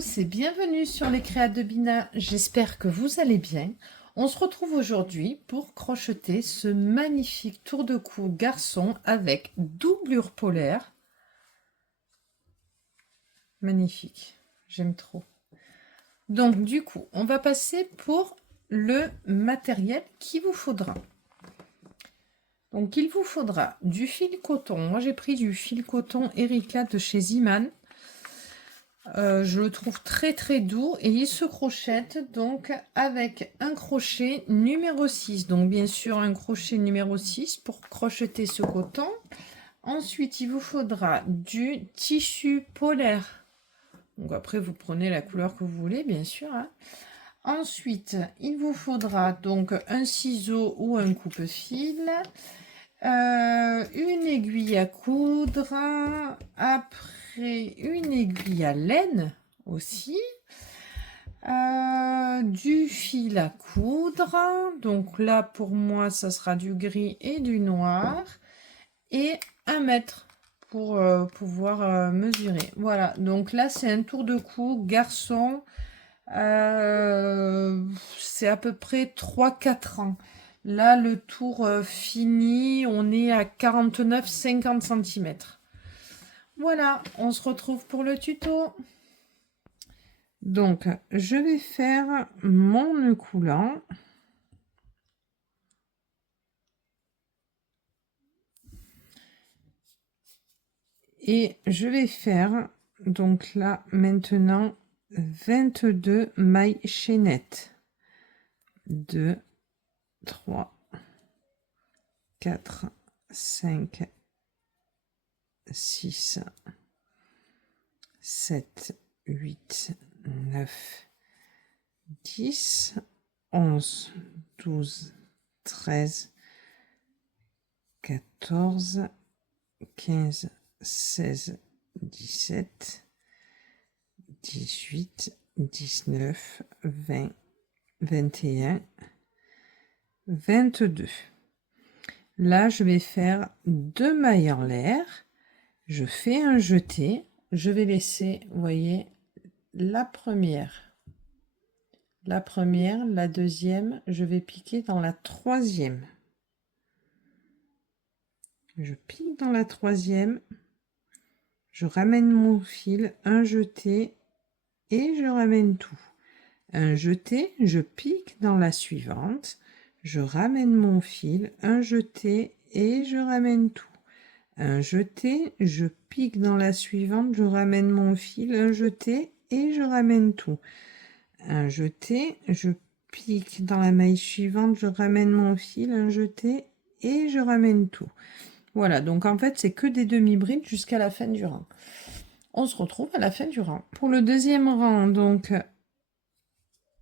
tous et bienvenue sur les Créas de Bina, j'espère que vous allez bien. On se retrouve aujourd'hui pour crocheter ce magnifique tour de cou garçon avec doublure polaire. Magnifique, j'aime trop. Donc du coup, on va passer pour le matériel qu'il vous faudra. Donc il vous faudra du fil coton. Moi j'ai pris du fil coton Erika de chez Ziman. Je le trouve très doux et il se crochette donc avec un crochet numéro 6. Donc bien sûr un crochet numéro 6 pour crocheter ce coton. Ensuite il vous faudra du tissu polaire. Donc après vous prenez la couleur que vous voulez bien sûr. Hein. Ensuite il vous faudra donc un ciseau ou un coupe-fil. Une aiguille à coudre, après une aiguille à laine aussi, du fil à coudre, donc là pour moi ça sera du gris et du noir, et 1 mètre pour pouvoir mesurer. Voilà, donc là c'est un tour de cou garçon, c'est à peu près 3-4 ans. Là, le tour fini, on est à 49-50 cm. Voilà, on se retrouve pour le tuto. Donc, je vais faire mon nœud coulant. Et je vais faire, donc là, maintenant, 22 mailles chaînettes. 2, 3, 4, 5, 6, 7, 8, 9, 10, 11, 12, 13, 14, 15, 16, 17, 18, 19, 20, 21, 22. Là, je vais faire 2 mailles en l'air. Je fais un jeté. Je vais laisser, vous voyez, la première, la deuxième, je vais piquer dans la troisième. Je pique dans la troisième, je ramène mon fil, un jeté et je ramène tout. Un jeté, je pique dans la suivante, je ramène mon fil, un jeté et je ramène tout. Un jeté, je pique dans la suivante, je ramène mon fil, un jeté et je ramène tout. Un jeté, je pique dans la maille suivante, je ramène mon fil, un jeté et je ramène tout. Voilà, donc en fait c'est que des demi-brides jusqu'à la fin du rang. On se retrouve à la fin du rang. Pour le deuxième rang, donc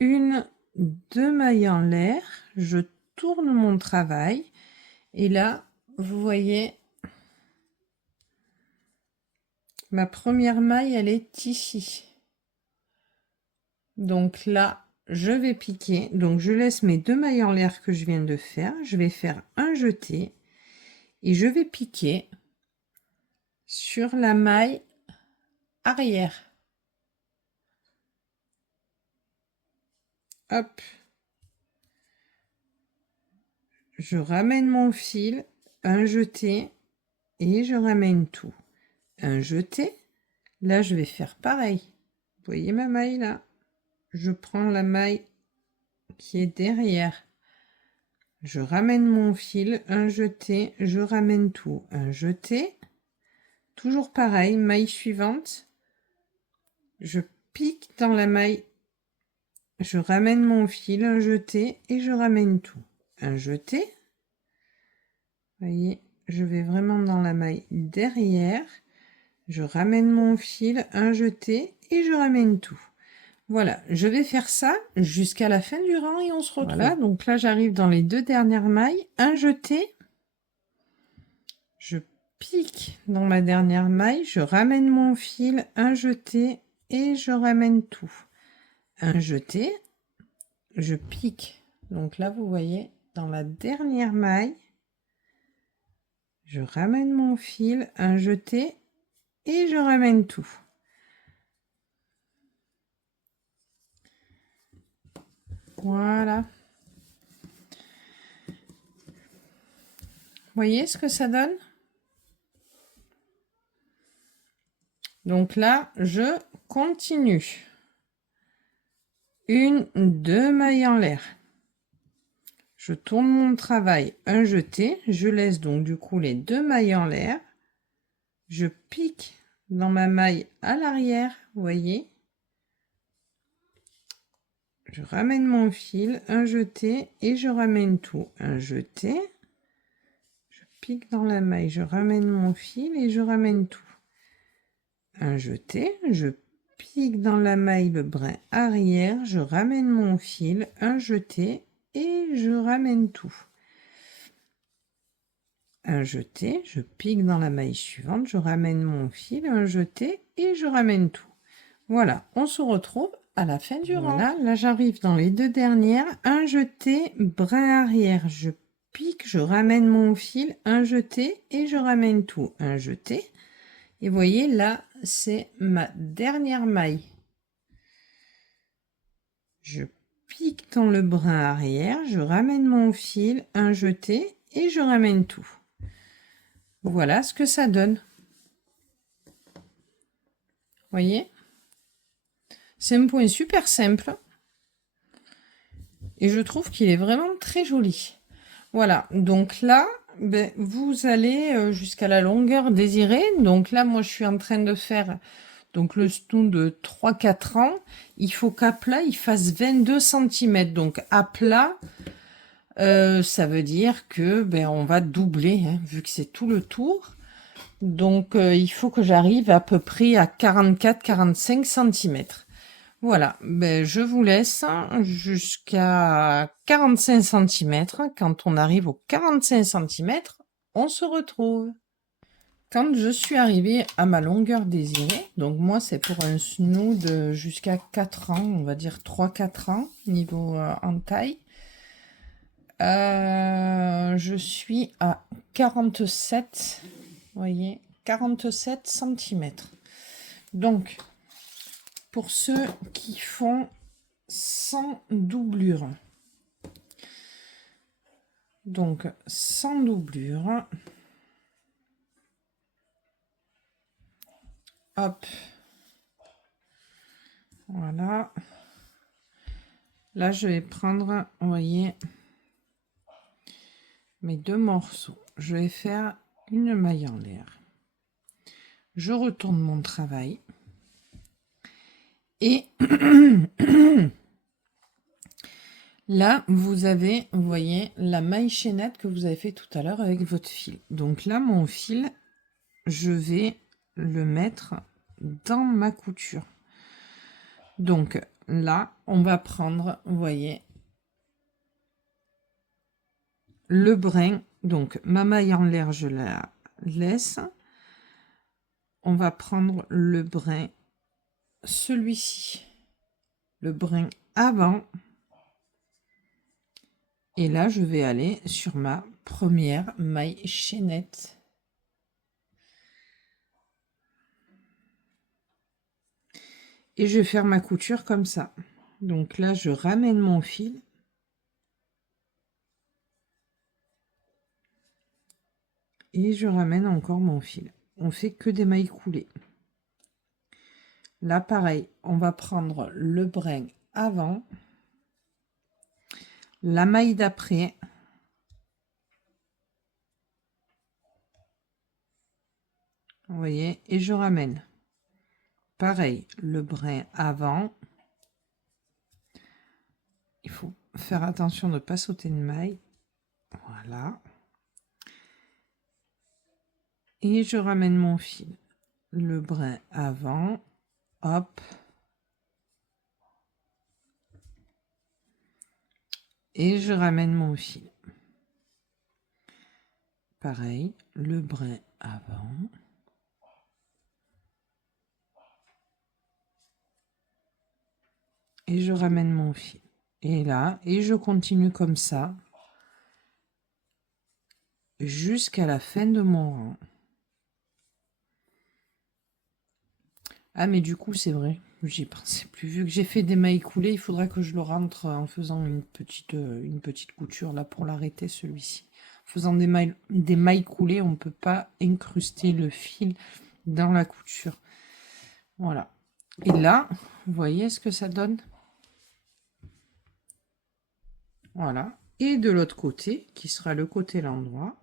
2 mailles en l'air, je tourne mon travail et là vous voyez ma première maille elle est ici. Donc là je vais piquer, donc je laisse mes 2 mailles en l'air que je viens de faire, je vais faire un jeté et je vais piquer sur la maille arrière. Hop, je ramène mon fil, un jeté et je ramène tout. Un jeté, là je vais faire pareil. Vous voyez ma maille là, je prends la maille qui est derrière, je ramène mon fil, un jeté, je ramène tout, un jeté, toujours pareil, maille suivante, je pique dans la maille, je ramène mon fil, un jeté et je ramène tout, un jeté, vous voyez, je vais vraiment dans la maille derrière, je ramène mon fil, un jeté et je ramène tout. Voilà, je vais faire ça jusqu'à la fin du rang et on se retrouve. Voilà, donc là j'arrive dans les 2 dernières mailles, un jeté, je pique dans ma dernière maille, je ramène mon fil, un jeté et je ramène tout. Un jeté, je pique. Donc là vous voyez dans la dernière maille, je ramène mon fil, un jeté et je ramène tout. Voilà. Voyez ce que ça donne? Donc là, je continue. 1, 2 mailles en l'air. Je tourne mon travail, un jeté. Je laisse donc du coup les 2 mailles en l'air. Je pique dans ma maille à l'arrière, vous voyez. Je ramène mon fil, un jeté et je ramène tout. Un jeté. Je pique dans la maille, je ramène mon fil et je ramène tout. Un jeté, je pique dans la maille le brin arrière, je ramène mon fil, un jeté et je ramène tout. Un jeté, je pique dans la maille suivante, je ramène mon fil, un jeté et je ramène tout. Voilà, on se retrouve à la fin du rang. Voilà, là j'arrive dans les 2 dernières, un jeté, brin arrière, je pique, je ramène mon fil, un jeté et je ramène tout. Un jeté. Et vous voyez, là, c'est ma dernière maille. Je pique dans le brin arrière, je ramène mon fil, un jeté et je ramène tout. Voilà ce que ça donne. Voyez? C'est un point super simple. Et je trouve qu'il est vraiment très joli. Voilà, donc là, ben, vous allez jusqu'à la longueur désirée. Donc là, moi, je suis en train de faire donc le snood de 3-4 ans. Il faut qu'à plat, il fasse 22 cm. Donc à plat, ça veut dire que ben, on va doubler, hein, vu que c'est tout le tour. Donc il faut que j'arrive à peu près à 44-45 cm. Voilà, ben, je vous laisse jusqu'à 45 cm. Quand on arrive aux 45 cm, on se retrouve. Quand je suis arrivée à ma longueur désirée, donc moi c'est pour un snood jusqu'à 4 ans, on va dire 3-4 ans, niveau en taille. Je suis à 47, vous voyez, 47 cm. Donc, pour ceux qui font sans doublure. Donc, sans doublure. Hop. Voilà. Là, je vais prendre, vous voyez, mes 2 morceaux. Je vais faire une maille en l'air. Je retourne mon travail. Et là, vous avez, vous voyez, la maille chaînette que vous avez fait tout à l'heure avec votre fil. Donc là, mon fil, je vais le mettre dans ma couture. Donc là, on va prendre, vous voyez, le brin. Donc ma maille en l'air, je la laisse. On va prendre le brin, celui-ci, le brin avant. Et là, je vais aller sur ma première maille chaînette. Et je vais faire ma couture comme ça. Donc là, je ramène mon fil. Et je ramène encore mon fil. On fait que des mailles coulées. Là, pareil, on va prendre le brin avant. La maille d'après. Vous voyez, et je ramène. Pareil, le brin avant. Il faut faire attention de ne pas sauter une maille. Voilà. Et je ramène mon fil. Le brin avant. Hop. Et je ramène mon fil. Pareil, le brin avant. Et je ramène mon fil. Et là, et je continue comme ça jusqu'à la fin de mon rang. Ah, mais du coup, c'est vrai. J'y pensais plus. Vu que j'ai fait des mailles coulées, il faudra que je le rentre en faisant une petite couture là pour l'arrêter celui-ci. En faisant des mailles coulées, on ne peut pas incruster le fil dans la couture. Voilà. Et là, vous voyez ce que ça donne? Voilà. Et de l'autre côté, qui sera le côté l'endroit.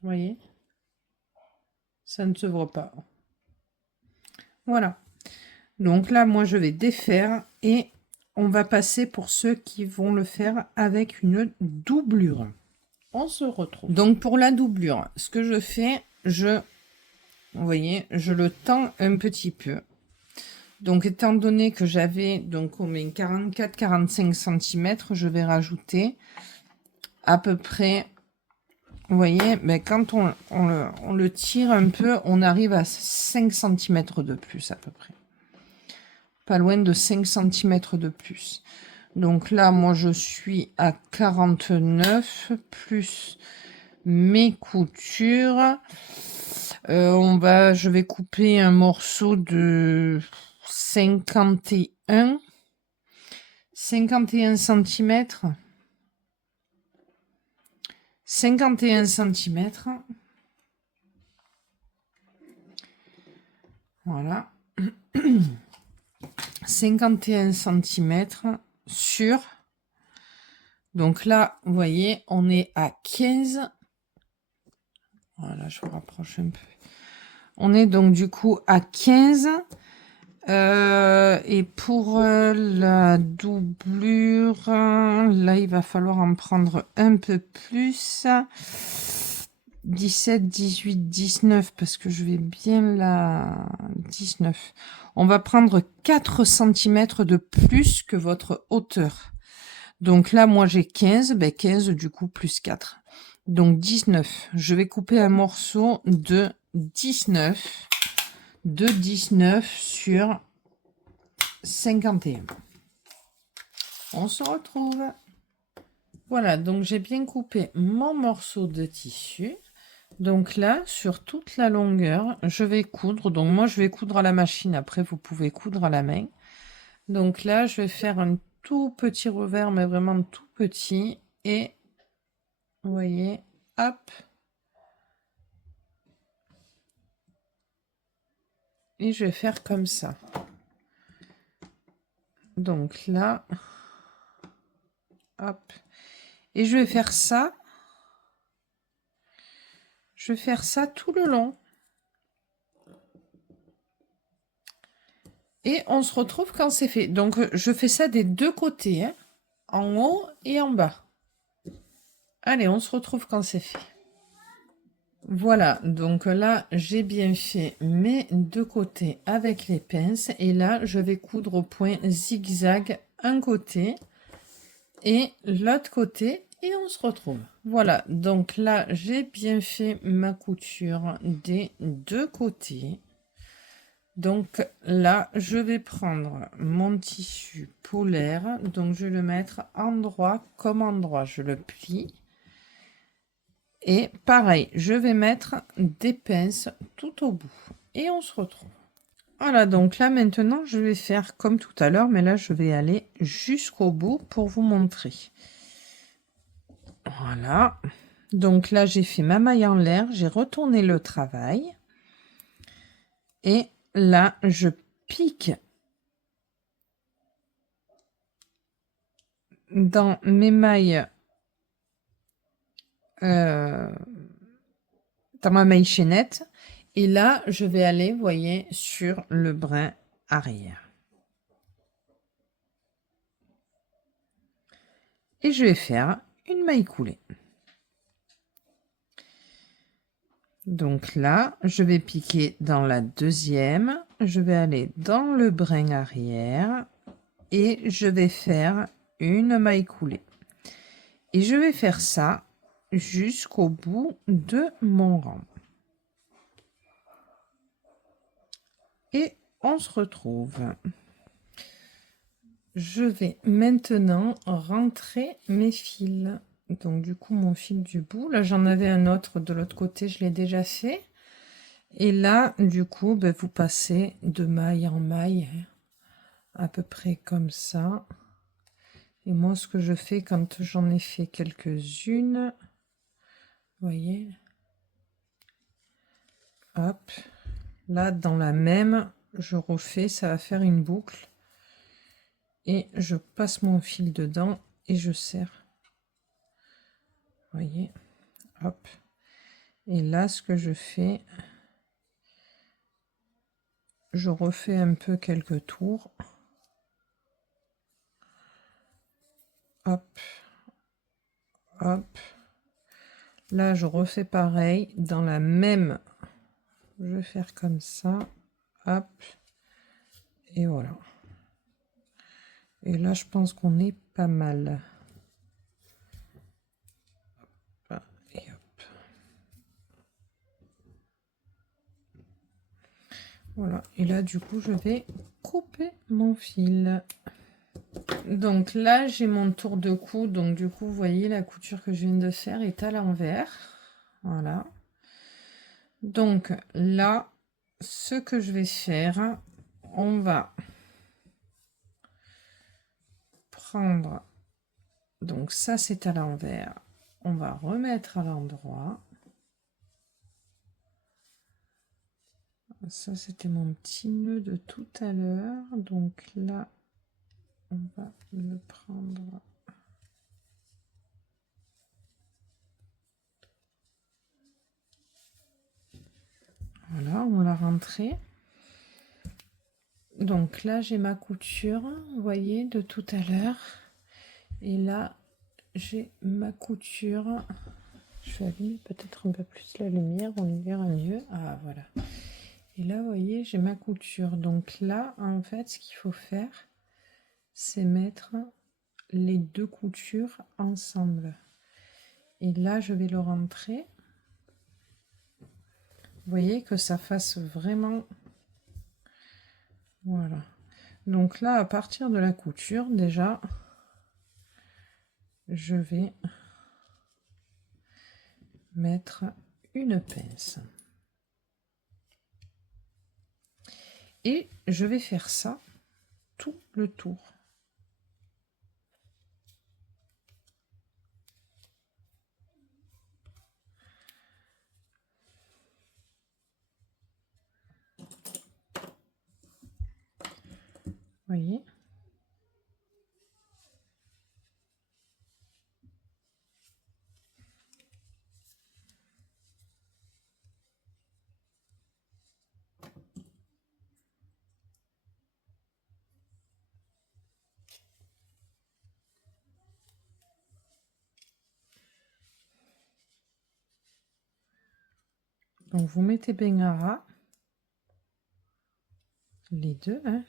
Vous voyez? Ça ne se voit pas. Voilà. Donc là, moi, je vais défaire et on va passer pour ceux qui vont le faire avec une doublure. On se retrouve. Donc pour la doublure, ce que je fais, vous voyez, je le tends un petit peu. Donc étant donné que j'avais donc 44-45 cm, je vais rajouter à peu près, vous voyez, mais quand on le tire un peu, on arrive à 5 cm de plus à peu près. Pas loin de 5 cm de plus. Donc là, moi, je suis à 49 plus mes coutures. Je vais couper un morceau de 51 cm. 51 cm. Voilà. 51 cm sur. Donc là, vous voyez, on est à 15. Voilà, je vous rapproche un peu. On est donc du coup à 15. Et pour la doublure, là, il va falloir en prendre un peu plus. 17, 18, 19, parce que je vais bien la... 19. On va prendre 4 cm de plus que votre hauteur. Donc là, moi, j'ai 15. Ben 15, du coup, plus 4. Donc 19. Je vais couper un morceau de 19. De 19 sur 51. On se retrouve. Voilà, donc j'ai bien coupé mon morceau de tissu. Donc là, sur toute la longueur, je vais coudre. Donc moi, je vais coudre à la machine. Après, vous pouvez coudre à la main. Donc là, je vais faire un tout petit revers, mais vraiment tout petit. Et, vous voyez, hop. Et je vais faire comme ça. Donc là, hop. Et je vais faire ça. Je vais faire ça tout le long. Et on se retrouve quand c'est fait. Donc, je fais ça des deux côtés, hein, en haut et en bas. Allez, on se retrouve quand c'est fait. Voilà, donc là, j'ai bien fait mes deux côtés avec les pinces. Et là, je vais coudre au point zigzag un côté et l'autre côté. Et on se retrouve. Voilà, donc là, j'ai bien fait ma couture des deux côtés. Donc là, je vais prendre mon tissu polaire. Donc je vais le mettre endroit comme endroit. Je le plie. Et pareil, je vais mettre des pinces tout au bout. Et on se retrouve. Voilà, donc là maintenant, je vais faire comme tout à l'heure. Mais là, je vais aller jusqu'au bout pour vous montrer. Voilà. Donc là, j'ai fait ma maille en l'air. J'ai retourné le travail. Et là, je pique dans mes mailles, dans ma maille chaînette. Et là, je vais aller, vous voyez, sur le brin arrière. Et je vais faire une maille coulée. Donc là, je vais piquer dans la deuxième. Je vais aller dans le brin arrière. Et je vais faire une maille coulée. Et je vais faire ça jusqu'au bout de mon rang. Et on se retrouve. Je vais maintenant rentrer mes fils. Donc du coup, mon fil du bout. Là, j'en avais un autre de l'autre côté, je l'ai déjà fait. Et là, du coup, ben, vous passez de maille en maille, hein, à peu près comme ça. Et moi, ce que je fais quand j'en ai fait quelques-unes, vous voyez, hop, là, dans la même, je refais, ça va faire une boucle. Et je passe mon fil dedans et je serre. Vous voyez, hop. Et là, ce que je fais, je refais un peu quelques tours. Hop, hop. Là, je refais pareil dans la même. Je vais faire comme ça. Hop. Et voilà. Et là, je pense qu'on est pas mal. Hop, et hop. Voilà. Et là, du coup, je vais couper mon fil. Donc là, j'ai mon tour de cou. Donc du coup, vous voyez, la couture que je viens de faire est à l'envers. Voilà. Donc là, ce que je vais faire, on va prendre, donc ça c'est à l'envers, on va remettre à l'endroit. Ça c'était mon petit nœud de tout à l'heure, donc là on va le prendre. Voilà, on l'a rentré. Donc là j'ai ma couture, vous voyez, de tout à l'heure. Et là j'ai ma couture. Je vais allumer peut-être un peu plus la lumière, on y verra mieux. Ah voilà. Et là, vous voyez, j'ai ma couture. Donc là, en fait, ce qu'il faut faire, c'est mettre les deux coutures ensemble. Et là, je vais le rentrer. Vous voyez que ça fasse vraiment... Voilà. Donc là, à partir de la couture, déjà, je vais mettre une pince. Et je vais faire ça tout le tour. Vous voyez ? Donc vous mettez bien à ras, les deux, hein,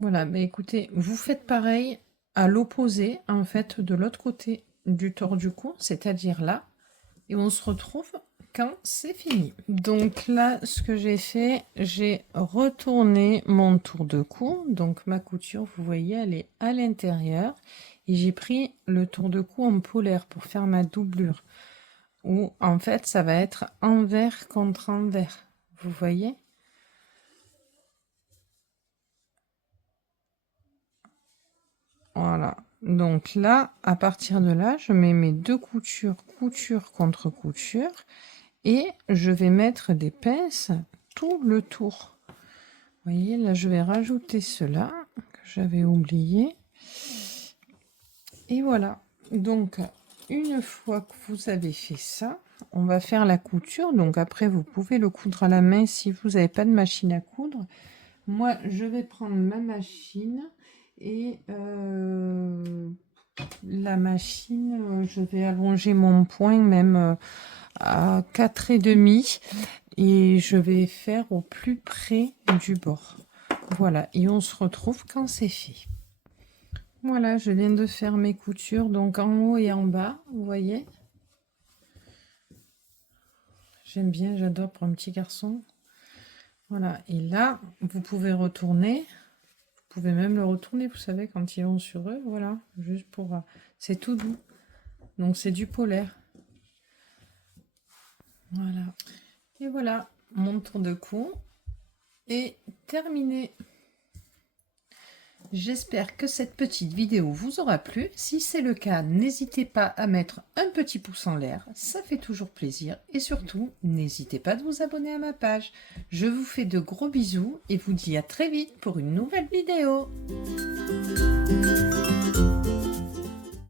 Voilà, mais écoutez, vous faites pareil à l'opposé, en fait, de l'autre côté du tord du cou, c'est-à-dire là, et on se retrouve quand c'est fini. Donc là, ce que j'ai fait, j'ai retourné mon tour de cou, donc ma couture, vous voyez, elle est à l'intérieur, et j'ai pris le tour de cou en polaire pour faire ma doublure, où en fait, ça va être envers contre envers, vous voyez ? Voilà, donc là, à partir de là, je mets mes deux coutures, couture contre couture, et je vais mettre des pinces tout le tour. Vous voyez, là, je vais rajouter cela que j'avais oublié. Et voilà, donc une fois que vous avez fait ça, on va faire la couture. Donc après, vous pouvez le coudre à la main si vous n'avez pas de machine à coudre. Moi, je vais prendre ma machine et la machine, je vais allonger mon point même à 4,5 et je vais faire au plus près du bord. Voilà, et on se retrouve quand c'est fait. Voilà, je viens de faire mes coutures, donc en haut et en bas, vous voyez. J'aime bien, j'adore pour un petit garçon. Voilà, et là, vous pouvez retourner. Vous pouvez même le retourner, vous savez, quand ils vont sur eux. Voilà, juste pour... c'est tout doux. Donc, c'est du polaire. Voilà. Et voilà, mon tour de cou est terminé. J'espère que cette petite vidéo vous aura plu. Si c'est le cas, n'hésitez pas à mettre un petit pouce en l'air, ça fait toujours plaisir. Et surtout, n'hésitez pas de vous abonner à ma page. Je vous fais de gros bisous et vous dis à très vite pour une nouvelle vidéo.